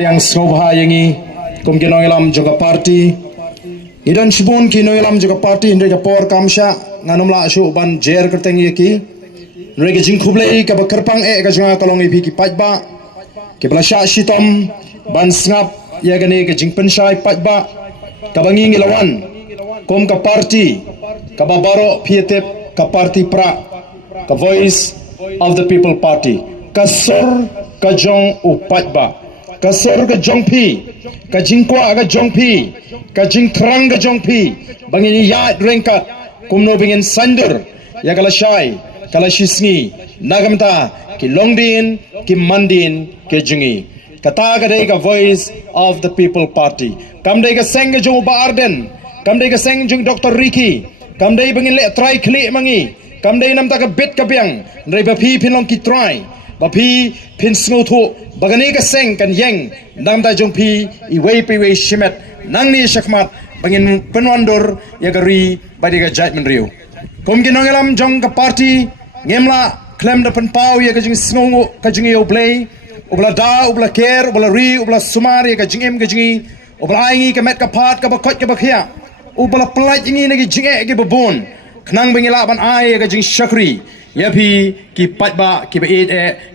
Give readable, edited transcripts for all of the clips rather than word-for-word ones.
yang snobha yangi kum kinong ilam juga parti idan shibun kinong ilam juga parti ndre ka por kamsha nganumla ashu ban jer kerteng yaki ndre ka jingkhublei ka bakarpang ka junga kalong ipi ki pajba ke blasha shitom ban snap ya gane ka jingpenshai pajba ka bangi ngilawan kum ka parti ka babaro pietep ka parti pra ka voice of the people party kasur ka jong upajba kasur ka jong pi ka jingkwa ka jong pi ka jingtrang ka jong pi bangin ya rengkat kumno bingin sandur ya kalashai kalashisngi nagamta ki longdin ki mandin ki jungi kata ka dei ka voice of the people party kam dei ka seng ka jong baarden kam dei ka seng jong Dr. Ricky kam dei bangin le try kli mangi kam dei nam ta ka bit ka biang rei ba pi pinlong ki try bapi pin snow thu bagani ka seng kan yeng nam da jong pi I wei pi wei shimet nang ni shakmat bangin penwandur ya gari badi ka judgment riu kum ginong elam jong ka party ngemla klem da penpau ya ka jing snow ka jing yo play ubla da ubla ker ubla ri ubla sumar ya ka jing em ka jing ubla aingi ka met ka phat ka bakot ka bakhia ubla plaj ingi na ki jing e ki babon khnang bangila ban ai ka jing shakri ya pi ki pajba ki beid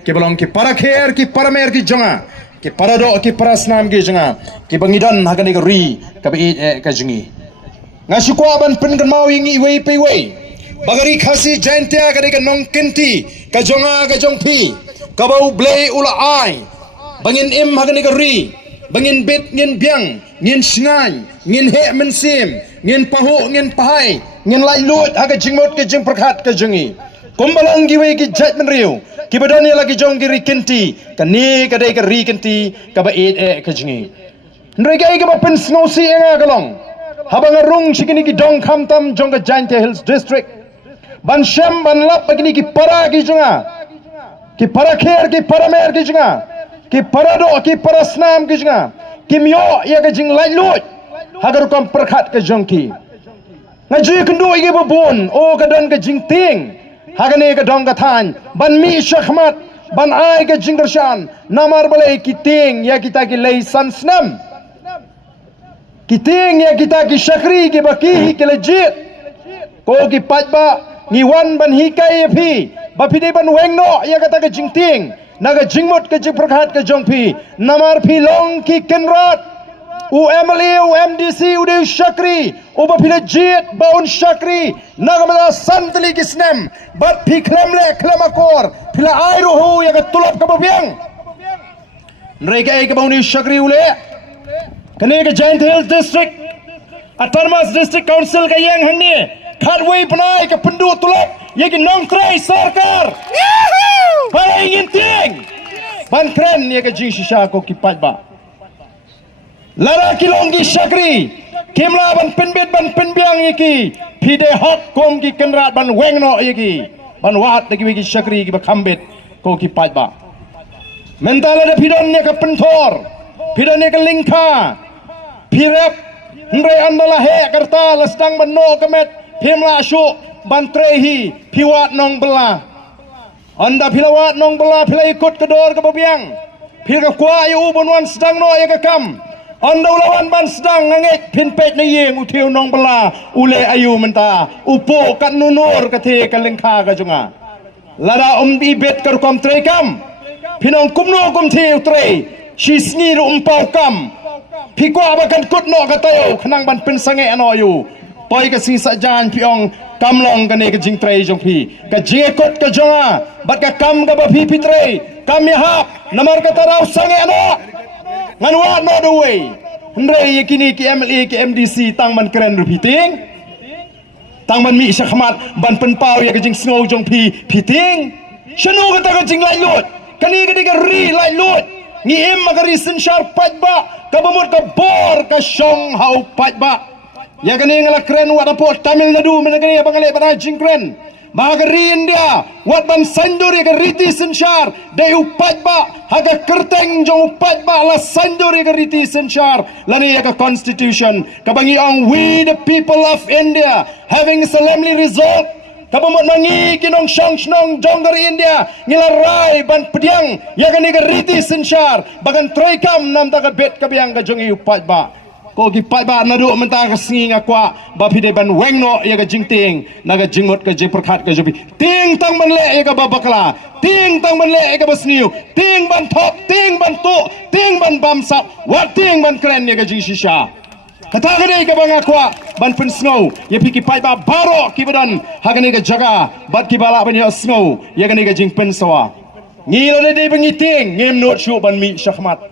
ki belong ki para kher ki paramer ki jonga ki parado ki parasnam ki jonga ki bangidan hagani ka ri ka beid ka jingi ngasukwa ban pen kan mau ingi wei pe wei bagari khasi jantia ka ka nong kenti ka jonga ka jong pi ka bau blei ula ai bangin im hagani ka ri bangin bit ngin biang ngin sngan ngin he men sim ngin pahu ngin pahai ngin lai lut haga jingmot ke jing prakhat ka jingi kumbalang giwe ki judgment riu ki badani lagi jong ki rikinti kani kadai ka rikinti ka ba ka jingi ndre ka ba pen snow si nga galong habang rung sikini ki dong khamtam jong ka Jaintia Hills district ban sham ban lap bagini ki para ki jonga ki para kher ki paramer ki jonga ki parado ki parasnam ki jonga ki myo ya ka jing lai lut hagar kam prakhat ka jong ki ngaji kendu ige babon o kadan ka jing ting hagane ka dong ka than ban mi shakhmat ban ai ka jingershan namar balai kiting ya kita ki lei sansnam kiting ya kita ki shakri ki baki ki legit ko ki pajba ni wan ban hikai phi bapide ban wengno ya kata ka jingting naga jingmot ka jiprakhat ka jongphi namar phi long ki kenrat UMLA, UMDC, Uday Shakri, Uba Pila Jit, Baun Shakri, Nagamada Santali Kisnem, Bat Pi Klemle, Klemakor, Pila Airuhu, Yaga Tulap Kababiang, Nreka Bauni Shakri Ule, Kaneka Jaintia Hills District, Atarmas District Council Kayang Hangni, Kadway Panay, Kapundu Tulap, Yagi Nongkray Sarkar, Parangin Ting, Bankren, Yaga Jing Shishako Kipatba. Lara kilonggi Shakri kimla ban penbet ban penbiang iki pide hak kom ki kenrat ban wengno iki ban wat ki wiki Shakri ki bakambet ko ki pajba mentala de pidon ne ka pentor pidon ne ka lingka pirep ndre andala he karta lasdang ban no kamet pimla shu ban trehi piwat nong bela anda pilawat nong bela pila ikut kedor ke babiang pil ka kwa yu bonwan sedang no ya ka kam anda ulawan ban sedang ngangek pinpet na yeng util nong bela ule ayu menta upo kat nunur kate kalengka ka junga lada ibet kar kom trekam pinong kumno kum tiu tre shisni ru umpau kam pikwa bakan kutno katayo khanang ban pensange ano ayu poi ka sisa jan piong kamlong kane ka jing tre jong pi ka jekot ka junga bat ka kam ka ba pi tre kam yahap namar ka tarau sange ano nganwa no the way ndre yakini ki MLA ki MDC tang man keren repeating tang man mi shakhmat ban penpau ya jing snow jong pi piting shanu ka ta jing lai lut kani ka ri lai lut ni em magari sin sharp pajba ka bamut ka bor ka shong hau pajba ya kani ngala keren wa dapo Tamil Nadu men kani bangale bana jing keren magari India wat ban sandur ya ka riti sin shar de upajba haga kerteng jong upajba la sandur ya ka riti sin shar lani ya ka constitution kabangi ang we the people of India having solemnly resolved kabamot mangi kinong syong shnong jonggar India ngilarai ban pediang yagan ni riti sinshar bagan troikam nam ta bet kabiang ka jongi upat ba ko gi pai ba nadu menta ka singi ngakwa ba phide ban wengno yaga jingting naga jingmot ka je perkhat ka jobi ting tang ban le yaga babakla ting tang ban le yaga basniu ting ban thop ting ban tu ting ban bamsap wat ting ban kren yaga jing shisha kata gane ka banga kwa ban pen snow ye piki pai ba baro ki badan hagane ka jaga bat ki bala ban ya snow ye gane ka jing pen sawa ngilo de bangi ting ngem not shu ban mi shahmat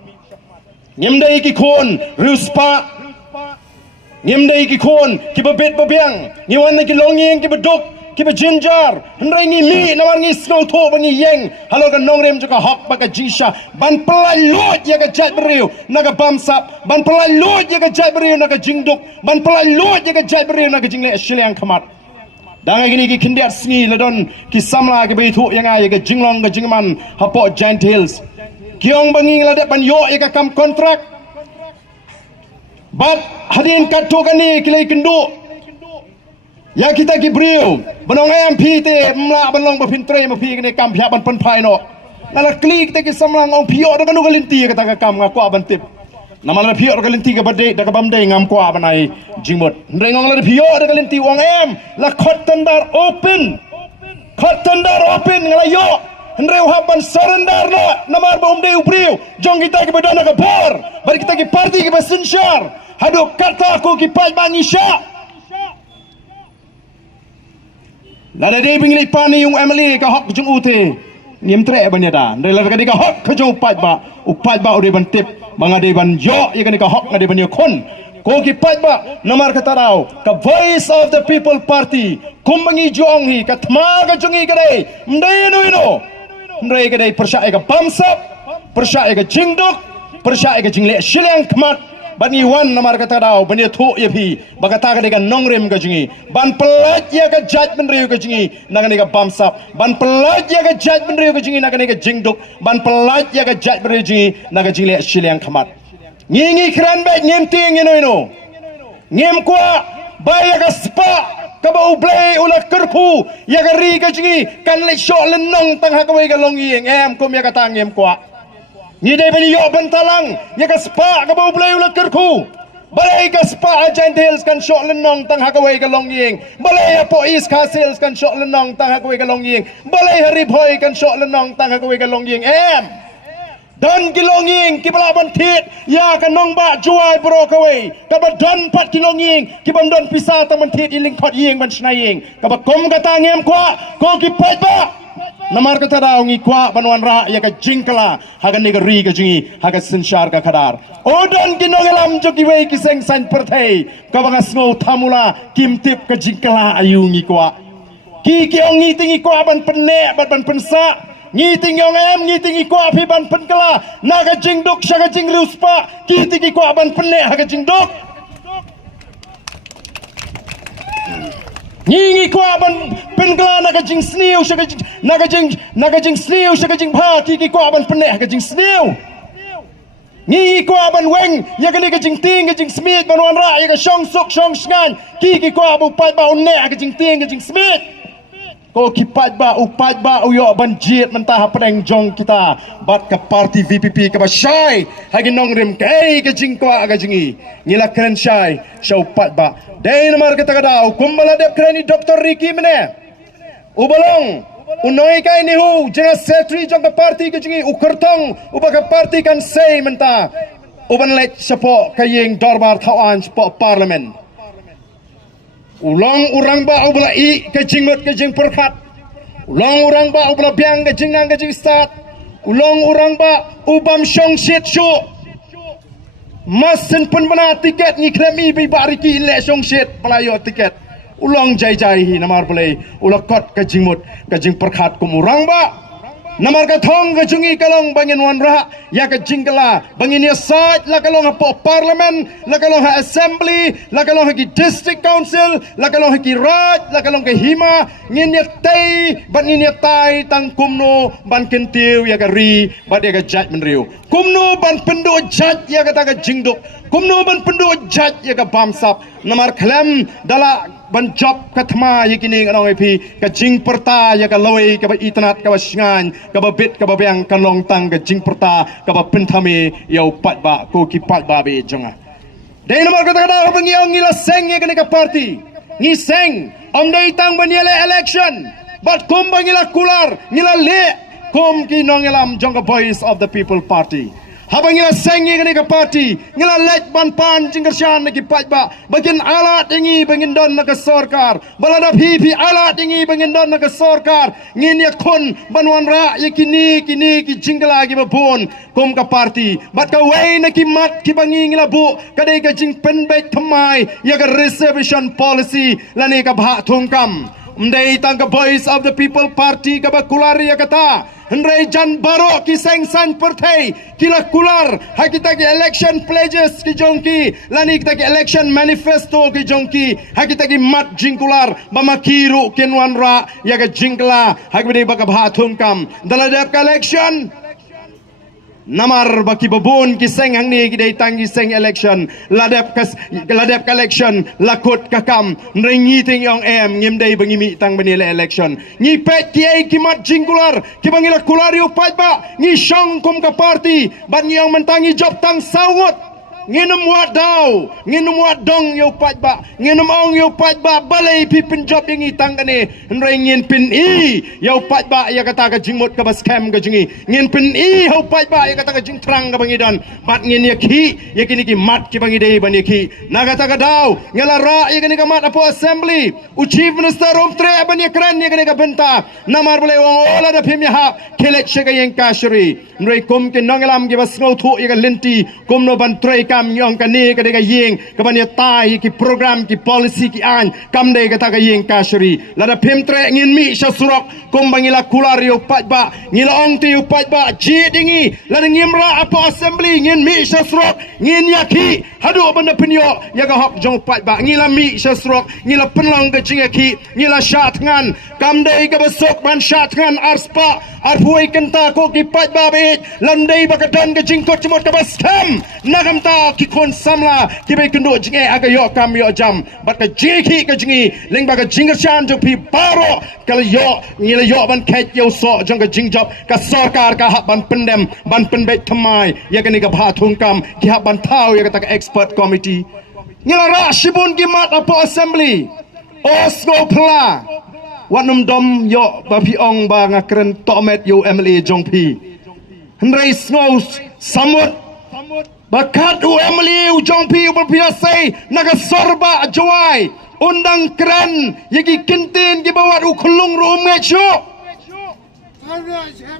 ngem dai ki khon ruspa ngem dai ki khon ki ba bet ba biang ngi wan ki longing ki ba dok ki ba ginger ndrai ni mi na war ngi snow tho bangi yeng halo ka nongrem joka hok ba ka jisha ban pelai lot ye ka jat beriu na ka bamsap ban pelai lot ye ka jat beriu na ka jingduk ban pelai lot ye ka jat beriu na ka jingle shiliang khamat dangai gini ki kindiat sngi ladon ki samla ki beitu yang ai ka jinglong ka jingman hapo giant hills kiong bangi ladat ban yo ye ka kam kontrak bat hadin katu kani kilai kendu ya kita ki beriu banong ayam pi te mla banong ba pintre ma pi kini kam phya ban pan phai no nala klik te ki samlang ong pio da kanu galinti ka ta ka kam nga kwa ban tip namala pio da galinti ka bade da ka bamde ngam kwa banai jingmot ndrengong la pio da galinti wong em la khot tandar open ngala yo Hendreu hapan surrender no namar ba umde ubriu jong kita ke badana ka bor bar kita ki parti ke basinshar hadu kata aku ki pai bangi sya lada de bingli pani yung emily ka hok jung ute ngim tre banya da ndai la ka de ka hok ka jo upat ba ode ban tip manga de ban yo ye ka hok ngade ban yo khon ko ki pai ba namar kata rao ka voice of the people party kumbangi jong hi ka thma ka jungi ka de ndai no ino ndai ka de persya ka bamsap persya ka jingduk persya ka jingle shileng khmat bani wan namar kata rao bani thu ye phi bagata ka de ka nongrem ka jingi ban pelat ya ka jaj ban riu ka jingi nagane ka bamsap ban pelat ya ka jaj ban riu ka jingi nagane ka jingduk ban pelat ya ka jaj ban riu jingi naga jingle shileng khmat ngingi kran be ngem ting ino ngem kwa ba ya ka spa ka ba ublay ula kerku ya ka ri ka jingi kan le sho lenong tang ha ka wei ka longi em kom ya ka tang ngem kwa ni dai bani yo bantalang ya ka spa ka ba ublay ula kerku balai ka spa giant hills kan sho lenong tang ha ka wei ka longi balai po east castles kan sho lenong tang ha ka wei ka longi balai hari boy kan sho lenong tang ha ka wei ka longi em dan kilonging kibalaban tit ya kanong ba juai bro kawai kaba don pat kilonging kibam don pisa taman tit iling kot ying ban snaying kaba kom kata ngem kwa ko ki pat ba namar kata daw ngi kwa banwan ra ya ka jingkala haga ni ri ka jingi haga sinshar ka khadar odon kinongelam joki wei ki seng san perthei kaba ngasngo thamula kimtip ka jingkala ayu ngi kwa ki ong ngi tingi kwa ban penne ban pensa ngiting yong em ngiting iko api ban penkala naga jingduk syaga jingluspa kiting iko ban penne haga jingduk ngingi ko ban penkala naga jing sniu syaga jing naga jing sniu syaga jing pha kiki ko ban penne haga jing sniu ngingi ko ban weng ya gali ga jing ting ga jing smith ban wan ra ya ga shong suk shong sngan kiki ko abu pai ba unne haga jing ting ga jing smith ko kipat ba upat ba uyo banjit mentah pedeng jong kita bat ke parti VPP ke ba syai hagi nongrim kai ke jingkwa aga jingi ngila keren syai syau upat ba dai namar kata kadau kumbala dep kerani Dr. Ricky mene ubalong unoi kai ni hu jenga secretary jong ke parti ke jingi ukertong ubaka parti kan sei mentah uban lek sepo kayeng dorbar thawan sepo parlimen ulang urang ba ubla I ke jingmot ke jing perkhat ulang urang ba ubla biang ke jing nang ke jing start ulang urang ba ubam shong shit shu masen pun bana tiket ni klemi bi bariki le shong shit pelayo tiket ulang jai jai hi namar boleh ulakot ke jingmot ke jing perkhat kum urang ba namar ka thong ke jungi kalong bangin wan ra ya ke jingkala bangin ya sat la kalong ha parliament la kalong ha assembly la kalong ha ki district council la kalong ha ki raj la kalong ke hima ngin ya tai ban ngin ya tai tang kumno ban kentiu ya ka ri ban ya ka judge menriu kumno ban pendo judge ya ka ta ka jingduk kumno ban pendo judge ya ka bamsap namar khlem dala ban job ka thma yakini nganong epi ka jing perta ya ka loi ka ba itnat ka ba sngan ka ba bit ka ba bang ka long tang ka jing perta ka ba penthame yau pat ba ko ki pat ba be jonga dei nomor kata kata bang yang ngila seng ya ka party ni seng om dei tang ban yele election but kum bang ngila kular ngila le kum ki nongelam jonga voice of the people party habang ngila seng ya ka party ngila lek ban pan jingkershan ki pat ba bagin alat ingi bangin don na ka sarkar balada phi alat ingi bangin don na ka sarkar ngin ya khon banwan ra ya kini ki jingla ki ba bon kum ka party bat ka wei na ki mat ki bangi ngila bu ka dei ka jing pen bet thamai ya ka reservation policy lani ka bha thungkam mdei tang ka voice of the people party ka ba kulari ya kata Hendrai jan baro ki seng san perthai kila kular ha kita ki election pledges ki jongki lani kita ki election manifesto ki jongki ha kita ki mat jingkular bamakiru kenwan ra ya ka jingla ha ki ba ka bha thungkam daladap ka election namar baki babun ki seng hang ni ki dei tang ki seng election ladap ka election lakut ka kam nringi ting yong em ngim dei bangi mi tang banile election ni pet ki ai ki mat jingkular ki bangila kulariu pat ba ni shong kum ka party ban yong mentangi job tang sawut nginum wat daw nginum wat dong yo pat ba nginum ong yo pat ba balai pi pin job yang itang kane nrai ngin pin i yo pat ba ya kata ka jingmot ka ba scam ka jingi ngin pin i ho pat ba ya kata ka jing trang ka bangi dan bat ngin ya ki ya kini ki mat ki bangi dei ban ya ki na kata ka daw ngala ra ya kini ka mat apo assembly u chief minister rom tre ban ya kran ya kini ka benta namar boleh wong ola da pim ya ha kelek shega yang kashri nrai kum ki nongelam ki ba sngo thu ya ka lenti kum no ban tre kam nyong kani ka dega yeng ka ban ya tai ki program ki policy ki an kam de ka ta ka yeng kashri lada pim tre ngin mi sha surok kum bangila kular yo pat ba ngila ong ti yo pat ba ji dingi lada ngimra apo assembly ngin mi sha surok ngin yaki hadu banda pinyo ya ka hok jong pat ba ngila mi sha surok ngila penlong ka jinga ki ngila shat ngan kam de ka besok ban shat ngan arspa arpuai kenta ko ki pat ba be landai ba ka dan ka jingkot chmot ka bas kam nagam ta ki kon samla ki be kendo jinge aga yo kam yo jam bat ka jiki ka jingi leng ba ka jinga chan jo pi baro kala yo ngila yo ban khet yo so jong ka jingjop ka sarkar ka hak ban pendem ban penbe thamai ya ka ni ka bha thung kam ki hak ban thau ya ka ta expert committee ngila ra shibun ki mat apo assembly osgo pla wanum dom yo ba pi ong ba ngakren tomet yo MLA jong pi hendrai snow samut bakat UMLA ujong pi berpiasai naga sorba jawai undang keren yagi kintin ki bawat ukulung rum ngechu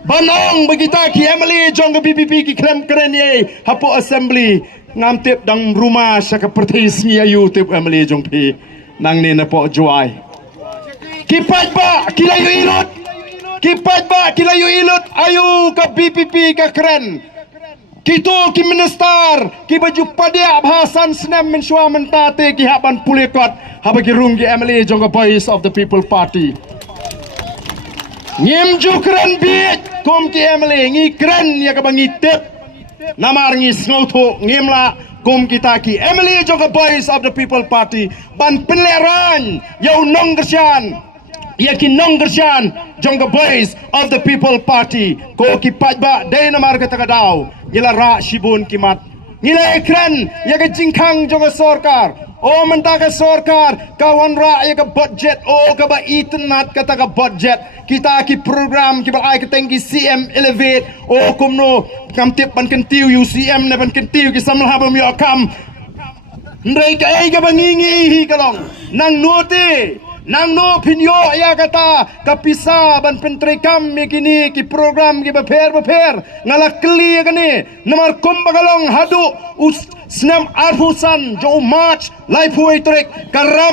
banong begita ki MLA jong ke PPP ki keren ye hapo assembly ngam tip dang rumah saka pertis ni ayu tip MLA jong pi nang ni na po jawai kipat ba kilayu ilut kipat ba kilayu ilut ayu ka PPP ka keren Kito ki minister ki baju padia bahasan senam mensua mentate ki haban pulekot habagi rungi MLA jongga voice of the people party ngim ju keren bit kom ki MLA ngi keren ya ka bangi tip namar ngi snotho ngimla kom kita ki MLA jongga voice of the people party ban penleran yau nong gersian yakin nong gersian jongga voice of the people party ko ki pajba dai namar ka takadaw ngila ra shibun kimat ngila ekran ya ka jingkang jonga sarkar o menta ka sarkar kawan ra ya ka budget o ka ba itnat ka ta ka budget kita ki program ki ba ai ka tengki CM elevate o kumno kam tip ban kentiu UCM ne ban kentiu ki samla ha ba mi akam ndrei ka ai ka bangingi hi kalong nang note nang no pinyo ya kata kapisa ban pentrekam mikini ki program ki beper ngala kli kani nomor kumbagalong hadu us snam arfusan jo march life way trek karam